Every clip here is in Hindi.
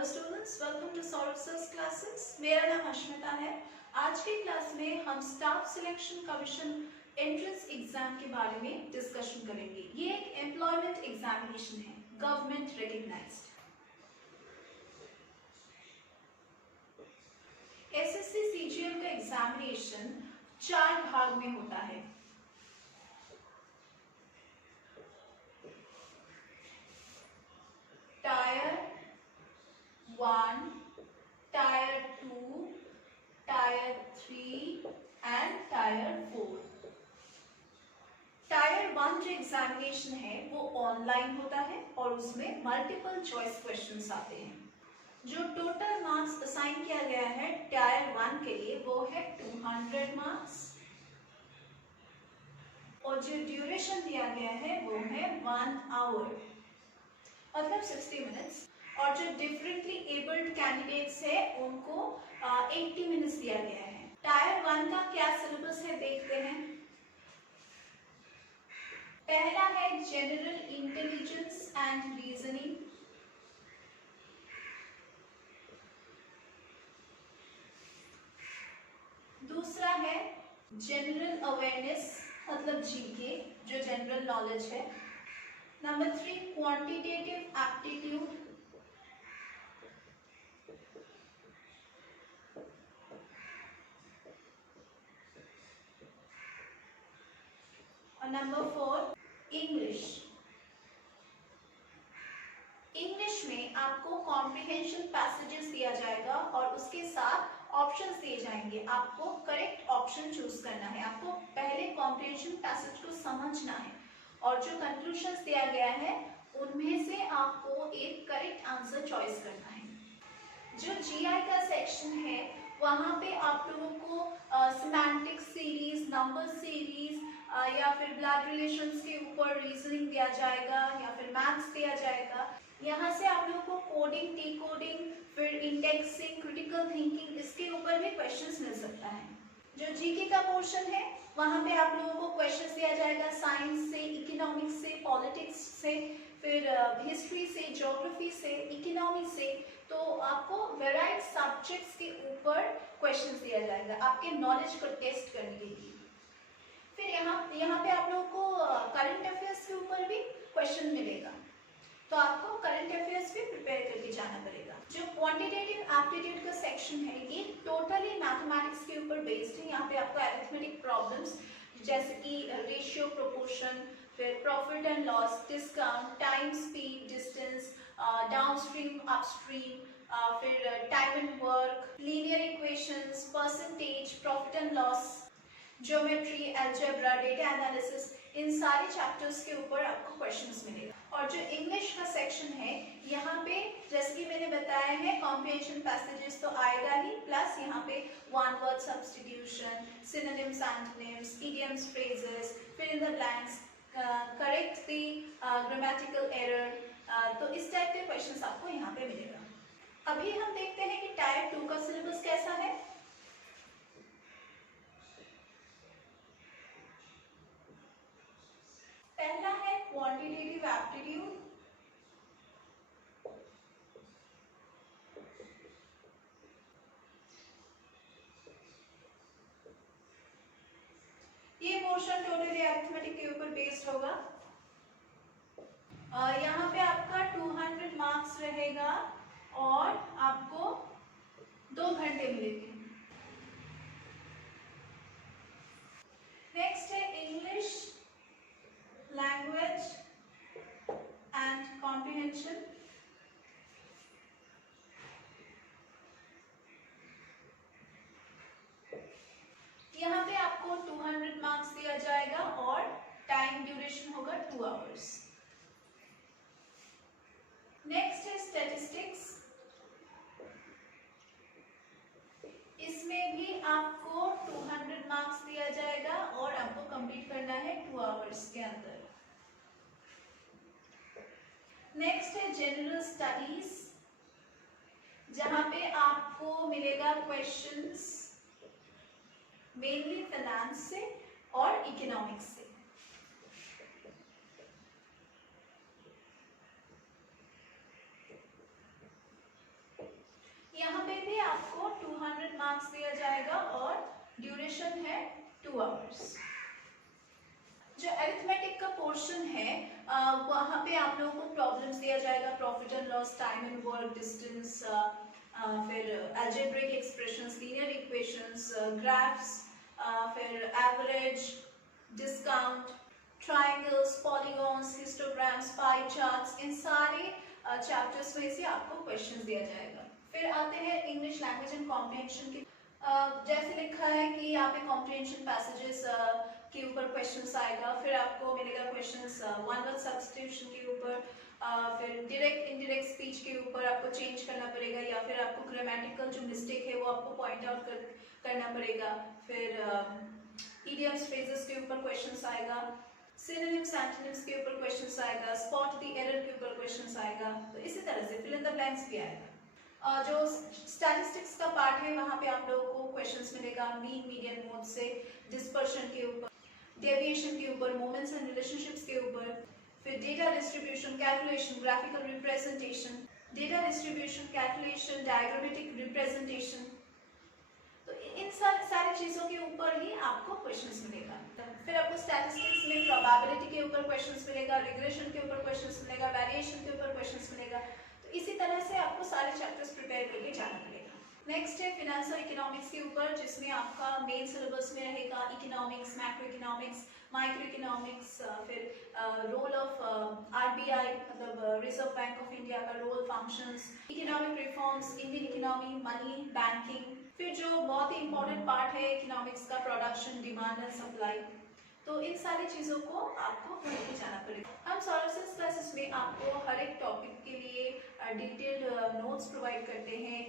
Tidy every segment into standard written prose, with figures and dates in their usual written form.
Hello students, welcome to Saurabh sir's classes. मेरा नाम अश्मिता है। आज की क्लास में हम staff selection commission entrance exam के बारे में डिस्कशन करेंगे। ये एक एम्प्लॉयमेंट एग्जामिनेशन है, गवर्नमेंट रिकॉग्नाइज्ड। एसएससी सीजीएल का एग्जामिनेशन 4 भाग में होता है। Tier 1, tier 2, tier 3 and tier 4। Tier 1 जो एग्जामिनेशन है वो ऑनलाइन होता है और उसमें मल्टीपल चॉइस क्वेश्चंस आते हैं। जो टोटल मार्क्स असाइन किया गया है टायर 1 के लिए वो है 200 मार्क्स और जो ड्यूरेशन दिया गया है वो है 1 आवर, मतलब 60 मिनट्स। और जो डिफरेंटली एबल्ड कैंडिडेट्स है उनको 80 मिनट्स दिया गया है। टायर 1 का क्या सिलेबस है देखते हैं। पहला है जनरल इंटेलिजेंस एंड रीजनिंग, दूसरा है जनरल अवेयरनेस मतलब जीके, जो जनरल नॉलेज है। नंबर 3 क्वांटिटेटिव एप्टीट्यूड, और नंबर 4 इंग्लिश। इंग्लिश में आपको कॉम्प्रिहेंशन पैसेजेस दिया जाएगा और उसके साथ ऑप्शंस दिए जाएंगे। आपको करेक्ट ऑप्शन चूज करना है। आपको पहले कॉम्प्रिहेंशन पैसेज को समझना है और जो कंक्लूजन्स दिया गया है उनमें से आपको एक करेक्ट आंसर चॉइस करना है। जो जीआई का सेक्शन है वहाँ पे आप लोगों को सिमेंटिक सीरीज, नंबर सीरीज या फिर ब्लड रिलेशंस के ऊपर रीजनिंग दिया जाएगा या फिर मैथ्स दिया जाएगा। यहाँ से आप लोगों को कोडिंग, डी कोडिंग, फिर इंडेक्सिंग, क्रिटिकल थिंकिंग, इसके ऊपर भी क्वेश्चंस मिल सकता है। जो जीके का पोर्शन है वहाँ पे आप लोगों को क्वेश्चंस दिया जाएगा साइंस से, इकोनॉमिक्स से, पॉलिटिक्स से, फिर हिस्ट्री से, ज्योग्राफी से, इकोनॉमी से। तो आपको वेराइट सब्जेक्ट्स के ऊपर क्वेश्चंस दिया जाएगा आपके नॉलेज को टेस्ट करने के लिए। फिर यहाँ पे आप लोगों को करंट अफेयर्स के ऊपर भी क्वेश्चन मिलेगा, तो आपको करंट अफेयर्स भी प्रिपेयर करके जाना पड़ेगा। जो क्वांटिटेटिव एप्टीट्यूड का सेक्शन है ये टोटली मैथमेटिक्स के ऊपर बेस्ड है। यहाँ पे आपको अरिथमेटिक प्रॉब्लम्स जैसे कि रेशियो, प्रोपोर्शन, फिर profit and loss, discount, time, speed, distance, downstream, upstream, फिर time and work, linear equations, percentage, profit and loss, geometry, algebra, data analysis, इन सारे चैप्टर्स के ऊपर आपको क्वेश्चंस मिलेगा। और जो इंग्लिश का सेक्शन है यहाँ पे जैसे कि मैंने बताया है कॉम्प्रिहेंशन पैसेजेस तो आएगा ही, प्लस यहाँ पे one word substitution, synonyms, antonyms, idioms, phrases, fill in the blanks, correct the grammatical error, तो इस टाइप के क्वेश्चंस आपको यहाँ पे मिलेगा। अभी हम देखते हैं कि टायर 2 का सिलेबस कैसा है। पहला है क्वांटिटेटिव एप्टीट्यूड, ये पोर्शन टोटली अरिथमेटिक के ऊपर बेस्ड होगा। यहाँ पे आपका 200 मार्क्स रहेगा और आपको 2 घंटे मिलेंगे। नेक्स्ट है इंग्लिश लैंग्वेज एंड कॉम्प्रिहेंशन, यहाँ पे आपको 200 मार्क्स दिया जाएगा और टाइम ड्यूरेशन होगा 2 आवर्स। नेक्स्ट है स्टैटिस्टिक्स, इसमें भी आपको 200 मार्क्स दिया जाएगा और आपको कंप्लीट करना है 2 आवर्स के अंदर। नेक्स्ट है जनरल स्टडीज, जहां पे आपको मिलेगा क्वेश्चंस मेनली फाइनेंस से और इकोनॉमिक्स से। मार्क्स दिया जाएगा और ड्यूरेशन है 2 आवर्स। जो अरिथमेटिक का पोर्शन है वहाँ पे आप लोगों को प्रॉब्लम्स दिया जाएगा, profit and loss, time and work, distance, फिर algebraic expressions, linear equations, graphs, फिर average, discount, triangles, polygons, histograms, pie charts, इन सारे चैप्टर्स में से आपको क्वेश्चंस दिया जाएगा। फिर आते हैं इंग्लिश लैंग्वेज एंड कॉम्प्रिहेंशन की। जैसे लिखा है कि यहाँ पे कॉम्प्रिहेंशन पैसेजेस के ऊपर क्वेश्चंस आएगा, फिर आपको मिलेगा क्वेश्चंस वन वर्ड सब्स्टिट्यूशन के ऊपर, फिर डायरेक्ट इनडायरेक्ट स्पीच के ऊपर आपको चेंज करना पड़ेगा, या फिर आपको ग्रामेटिकल जो मिस्टेक है वो आपको पॉइंट आउट करना पड़ेगा, फिर इडियम्स फ्रेजेस के ऊपर क्वेश्चंस आएगा, सिनोनिम्स एंटोनिम्स के ऊपर क्वेश्चंस आएगा, स्पॉट द एरर के ऊपर क्वेश्चंस आएगा। तो इसी तरह से फिल इन द ब्लैंक्स भी आएगा। जो स्टैटिस्टिक्स का पार्ट है वहाँ पे आप लोगों को क्वेश्चंस मिलेगा मीन, मीडियन, मोड से, डिस्पर्शन के ऊपर, डेविएशन के ऊपर, मोमेंट्स एंड रिलेशनशिप्स के ऊपर, फिर data distribution, calculation, graphical representation, data distribution, calculation, diagrammatic representation. तो इन सारी चीजों के ऊपर ही आपको क्वेश्चंस मिलेगा। फिर आपको स्टैटिस्टिक्स में प्रोबेबिलिटी के ऊपर क्वेश्चंस मिलेगा, रिग्रेशन के ऊपर क्वेश्चंस मिलेगा, वेरिएशन के ऊपर क्वेश्चंस मिलेगा। तो इसी तरह से आपको सारे चैप्टर्स प्रिपेयर करके जाना पड़ेगा। नेक्स्ट है फिनेंस और इकोनॉमिक्स के ऊपर, जिसमें आपका मेन सिलेबस में रहेगा economics, macro economics, micro economics, फिर रोल ऑफ आरबीआई मतलब रिजर्व बैंक ऑफ इंडिया का role, functions, economic reforms, Indian economy, money, banking, फिर जो बहुत ही इंपॉर्टेंट पार्ट है इकोनॉमिक्स का प्रोडक्शन, डिमांड एंड सप्लाई। तो इन सारी चीज़ों को आपको पढ़ के जाना पड़ेगा। हम सॉल्यूशंस क्लासेस में आपको हर एक टॉपिक के लिए डिटेल्ड नोट्स प्रोवाइड करते हैं,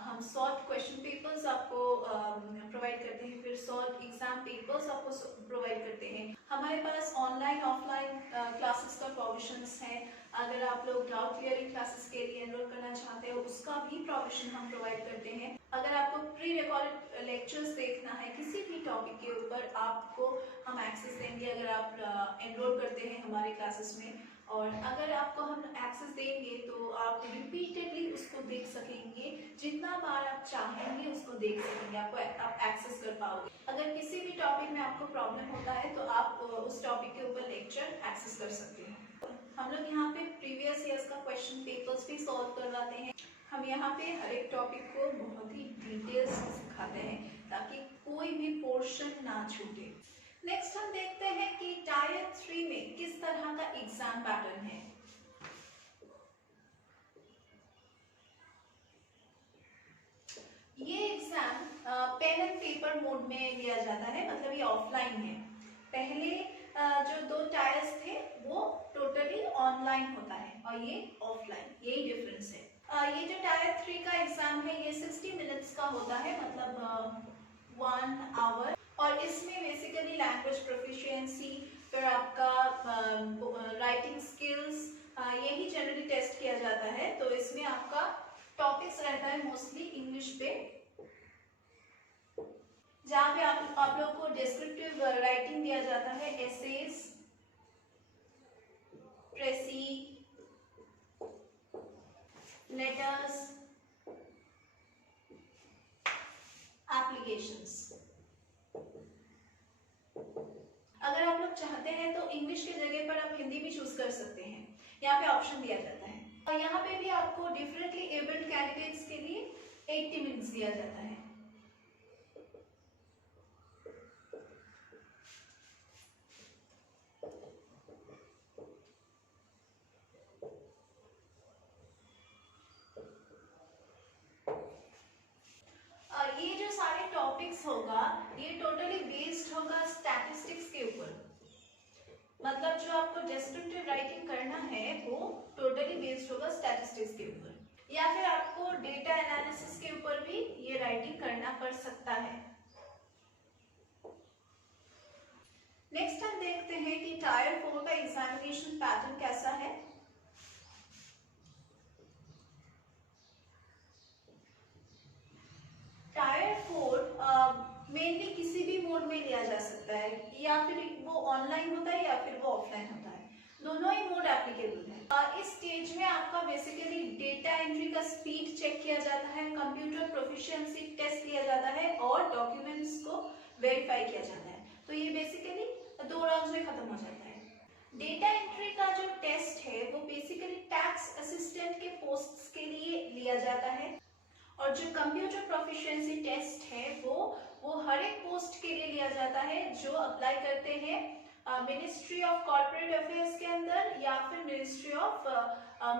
हम सॉल्व क्वेश्चन पेपर्स आपको प्रोवाइड करते हैं, फिर सॉल्व एग्जाम पेपर्स आपको प्रोवाइड करते हैं। हमारे पास ऑनलाइन ऑफलाइन क्लासेस का प्रोविजंस है। अगर आप लोग डाउट क्लियरिंग क्लासेस के लिए एनरोल करना चाहते हो उसका भी प्रोविजन हम प्रोवाइड करते हैं। अगर आपको प्री रिकॉर्डेड लेक्चर्स देखना है किसी भी टॉपिक के ऊपर, आपको हम एक्सेस देंगे अगर आप एनरोल करते हैं हमारे क्लासेस में। और अगर आपको हम एक्सेस देंगे तो आप रिपीटेडली उसको देख सकेंगे, जितना बार आप चाहेंगे उसको देख सकेंगे, आप एक्सेस कर पाओगे। अगर किसी भी टॉपिक में आपको प्रॉब्लम होता है तो आप उस टॉपिक के ऊपर लेक्चर एक्सेस कर सकते हैं। हम लोग यहाँ पे प्रीवियस ईयर्स का क्वेश्चन पेपर्स भी सॉल्व करवाते हैं। हम यहाँ पे हर एक टॉपिक को बहुत ही डिटेल से सिखाते हैं ताकि कोई भी पोर्शन ना छूटे। नेक्स्ट हम देखते हैं कि टायर 3 में किस तरह का एग्जाम पैटर्न है। ये exam pen and paper mode में लिया जाता है, मतलब ये ऑफलाइन है। पहले जो 2 टायर्स थे वो टोटली ऑनलाइन होता है और ये ऑफलाइन, यही डिफरेंस है। ये जो टायर 3 का एग्जाम है ये 60 मिनट्स का होता है, मतलब 1 आवर, और इसमें बेसिकली लैंग्वेज प्रोफिशिएंसी, फिर आपका राइटिंग स्किल्स, यही जनरली टेस्ट किया जाता है। तो इसमें आपका टॉपिक्स रहता है मोस्टली इंग्लिश पे, जहाँ पे आप लोगों को डिस्क्रिप्टिव राइटिंग दिया जाता है, एसेज, प्रेसी, लेटर्स, एप्लीकेशंस। अगर आप लोग चाहते हैं तो इंग्लिश की जगह पर आप हिंदी भी चूज कर सकते हैं, यहाँ पे ऑप्शन दिया जाता है। और यहाँ पे भी आपको डिफरेंटली एबल्ड कैंडिडेट्स के लिए 80 मिनट्स दिया जाता है। ये जो सारे टॉपिक्स होगा ये टोटली बेस्ड होगा स्टैटिस्टिक्स के ऊपर, मतलब जो आपको डिस्क्रिप्टिव राइटिंग करना है वो टोटली बेस्ड होगा स्टैटिस्टिक्स के ऊपर, या फिर आपको डेटा एनालिसिस के ऊपर भी ये राइटिंग करना पड़ सकता है। नेक्स्ट हम देखते हैं कि टायर 4 का एग्जामिनेशन पैटर्न कैसा है। टायर 4 मेनली किसी भी मोड में लिया जा सकता है, या फिर वो ऑनलाइन होता है या फिर वो ऑफलाइन होता है। दोनों ही मोड एप्लीकेबल है। इस स्टेज में आपका बेसिकली डेटा एंट्री का स्पीड चेक किया जाता है, कंप्यूटर प्रोफिशिएंसी टेस्ट लिया जाता है और डॉक्यूमेंट्स को वेरीफाई किया जाता है। तो ये बेसिकली 2 राउंड्स में खत्म हो जाता है। डेटा एंट्री का जो टेस्ट है वो बेसिकली टैक्स असिस्टेंट के पोस्ट्स के लिए लिया जाता है और जो कंप्यूटर प्रोफिशिएंसी टेस्ट है वो हर एक पोस्ट के लिए लिया जाता है जो अप्लाई करते हैं मिनिस्ट्री ऑफ कॉर्पोरेट अफेयर्स के अंदर या फिर मिनिस्ट्री ऑफ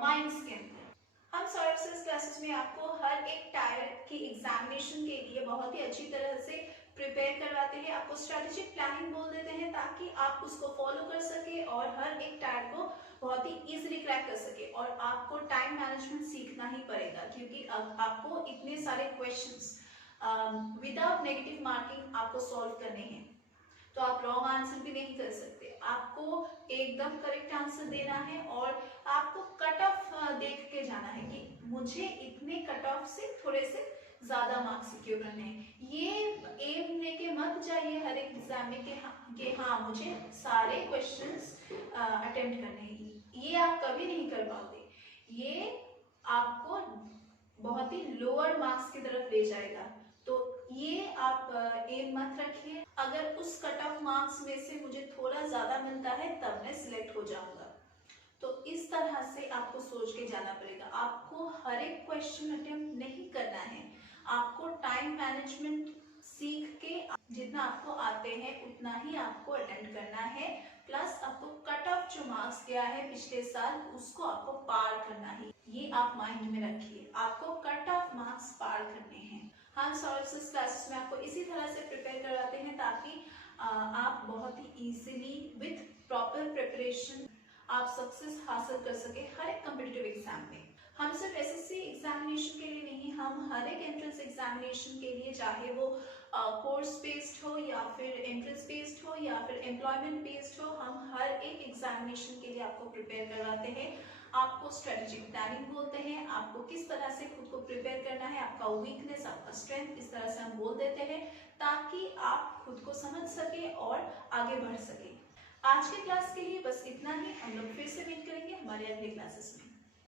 माइंस के अंदर। हम सर्विसेज क्लासेस में आपको हर एक टायर की एग्जामिनेशन के लिए बहुत ही अच्छी तरह से प्रिपेयर करवाते हैं, आपको स्ट्रेटेजिक प्लानिंग बोल देते हैं ताकि आप उसको फॉलो कर सके और हर एक टायर को बहुत ही इजीली क्रैक कर सके। और आपको टाइम मैनेजमेंट सीखना ही पड़ेगा क्योंकि आपको इतने सारे क्वेश्चंस विदाउट नेगेटिव मार्किंग आपको सॉल्व करने हैं, तो आप रॉन्ग आंसर भी नहीं कर सकते। आपको एकदम करेक्ट आंसर देना है और आपको कट ऑफ देख के जाना है कि मुझे इतने कट ऑफ से थोड़े से ज्यादा मार्क्स सिक्योर करने हैं। ये एम लेके मत जाइए हर एक एग्जाम में कि हाँ मुझे सारे क्वेश्चंस अटेम्प्ट करने हैं, ये आप कभी नहीं कर पाओगे। ये आपको बहुत ही लोअर मार्क्स की तरफ ले जाएगा, तो ये आप एम मत रखिए। अगर उस कट ऑफ मार्क्स में से मुझे थोड़ा ज्यादा मिलता है तब मैं सिलेक्ट हो जाऊंगा, तो इस तरह से आपको सोच के जाना पड़ेगा। आपको हर एक क्वेश्चन अटेम्प्ट नहीं करना है, आपको टाइम मैनेजमेंट सीख के जितना आपको आते हैं उतना ही आपको अटेम्प्ट करना है, प्लस आपको कट ऑफ जो मार्क्स गया है पिछले साल उसको आपको पार करना है। ये आप माइंड में रखिए, आपको कट ऑफ मार्क्स पार करने हैं। हम सर्विसेज क्लासेस में आपको इसी तरह से प्रिपेयर करवाते हैं ताकि आप बहुत ही इजीली विथ प्रॉपर प्रिपरेशन आप सक्सेस हासिल कर सके हर एक कॉम्पिटिटिव एग्जाम में। हम सिर्फ एसएससी एग्जामिनेशन के लिए नहीं, हम हर एक एंट्रेंस एग्जामिनेशन के लिए, चाहे वो कोर्स बेस्ड हो या फिर एंट्रेंस बेस्ड हो या फिर एम्प्लॉयमेंट बेस्ड हो, हम हर एक एग्जामिनेशन के लिए आपको प्रिपेयर करवाते हैं। आपको स्ट्रेटेजिक प्लानिंग बोलते हैं, आपको किस तरह से खुद को प्रिपेयर करना है, आपका वीकनेस आपका स्ट्रेंथ, इस तरह से हम बोल देते हैं ताकि आप खुद को समझ सके और आगे बढ़ सके। आज के क्लास के लिए बस इतना ही, हम लोग फिर से मीट करेंगे हमारे अगले क्लासेस में।